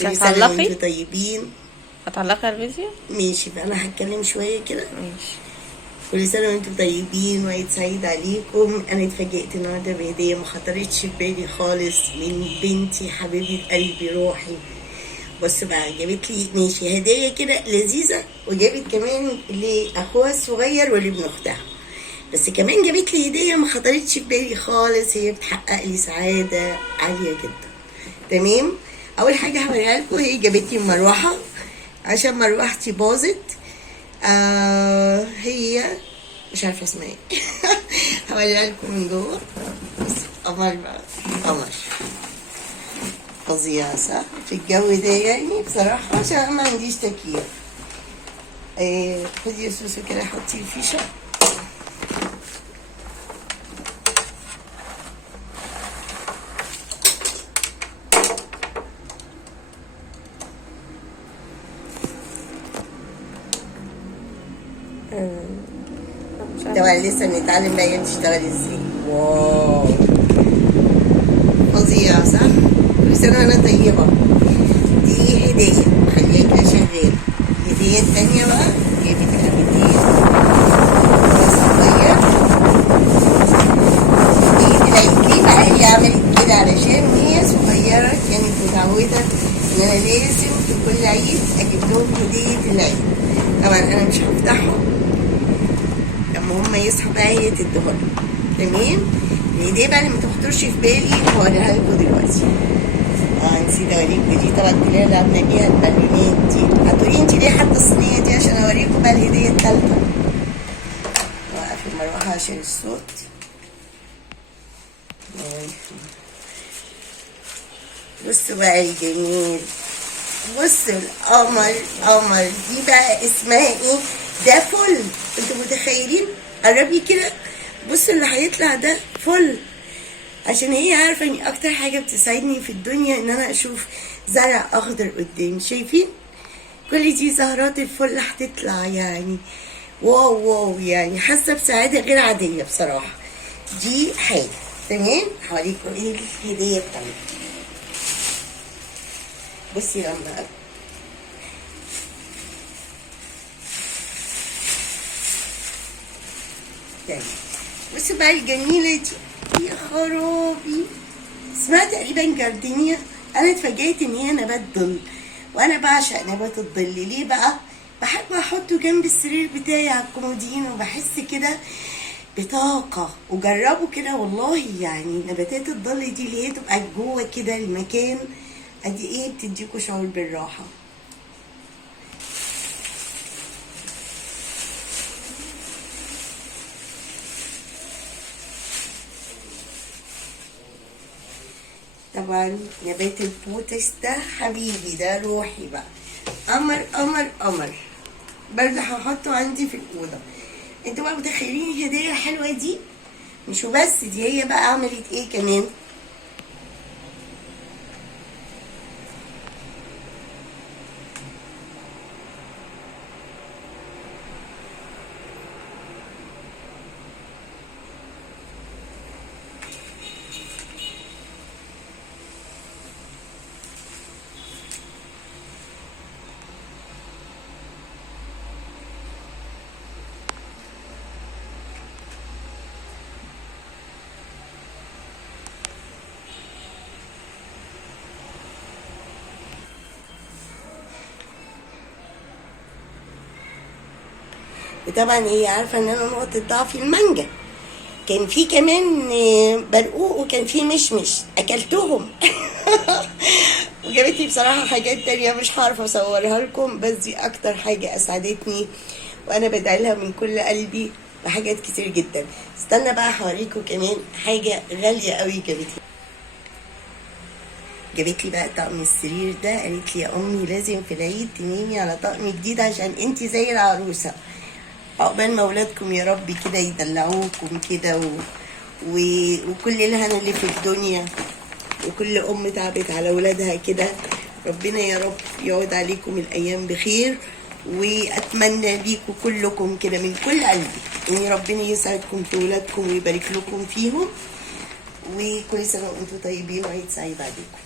كل سنة هتعلقي؟ وانتوا طيبين. هتعلقي على الفيديو؟ ماشي بقى، انا هتكلم شوية كده. ماشي. كل سنة وانتوا طيبين وعيد سعيد عليكم. انا اتفاجئت النهارده بهدية ما خطرتش في بالي خالص من بنتي حبيبة قلبي روحي. بص بقى، جابت لي ماشي هدية كده لذيذة، وجابت كمان لاخوها الصغير ولابن اختها، بس كمان جابت لي هدية ما خطرتش في بالي خالص. هي بتحقق لي سعادة عالية جدا. تمام. اول حاجة هوريها لكم، هي جابت لي مروحة عشان مروحتي باظت. هي مش عارفة اسمها ايه. هوريها لكم من جوه. بس قمر بقى، قمر فظيعة صح في الجو ده يعني بصراحة، عشان أنا ما عنديش تكييف. خدي يا سوسو كده حطي الفيشة. طبعا لسه بنتعلم بقى هي بتشتغل ازاي. واو فظيعة صح؟ كل سنة وأنا طيبة. دي هدية خليها كده شغالة. الهدية التانية بقى جابت كلمتين صغير. دي العيد بقى هي عملت كده علشان هي صغيرة كانت متعودة إن أنا لازم في كل عيد أجيب لهم هدية العيد. طبعا أنا مش هفتحهم، لما هما يصحوا بقى هي تديهولهم. تمام. الهدية بقى اللي متخطرش في بالي هوريها لكم دلوقتي. نسيت اوريكم دي، طبعا كلنا لعبنا بيها البالونات دي. هتقولي انتي ليه حاطه الصينيه دي؟ عشان اوريكم بقى الهديه التالتة. وقف المروحه عشان الصوت. بصوا بقى الجميل، بصوا القمر. قمر دي بقى اسمها ايه؟ ده فل. انتوا متخيلين؟ قربي كده، بصوا اللي هيطلع ده فل. عشان هي عارفه ان اكتر حاجه بتسعدني في الدنيا ان انا اشوف زرع اخضر قدامي. شايفين كل دي زهرات الفل هتطلع يعني. واو واو، يعني حاسه بسعاده غير عاديه بصراحه. دي حاجه. تمام. هوريكم ايه الهديه بتاعتي. بصي لما يعني بصوا بقى الجميله دي. يا خرابي، اسمها تقريبا جاردينيا. انا اتفاجئت ان هي نبات ظل، وانا بعشق نبات الظل. ليه بقى؟ بحب احطه جنب السرير بتاعي على الكومودين، وبحس كده بطاقة. وجربوا كده والله، يعني نباتات الظل دي اللي هي تبقى جوه كده المكان قد ايه بتديكوا شعور بالراحة. طبعا نبات البوتس ده حبيبي، ده روحي بقى. قمر قمر قمر. برضه هحطه عندي في الأوضة. انتوا بقى متخيلين الهدية الحلوة دي؟ مش وبس، دي هي بقى عملت ايه كمان؟ وطبعا هي عارفه ان انا نقطه ضعفي المانجا. كان في كمان برقوق، وكان في مشمش اكلتهم. وجابت لي بصراحه حاجات تانية مش هعرف اصورها لكم، بس دي اكتر حاجه اسعدتني، وانا بدعي لها من كل قلبي بحاجات كتير جدا. استنى بقى هوريكم كمان حاجه غاليه قوي جابت لي بقى طقم السرير ده. قالت لي يا امي لازم في العيد تنامي على طقم جديد عشان انتي زي العروسه. عقبال ما اولادكم يا رب كده يدلعوكم كده وكل الهنا اللي في الدنيا، وكل ام تعبت على اولادها كده. ربنا يا رب يعود عليكم الايام بخير، واتمنى ليكم كلكم كده من كل قلبي ان ربنا يسعدكم في ولادكم ويبارك لكم فيهم. وكل سنه وانتم طيبين وعيد سعيد عليكم.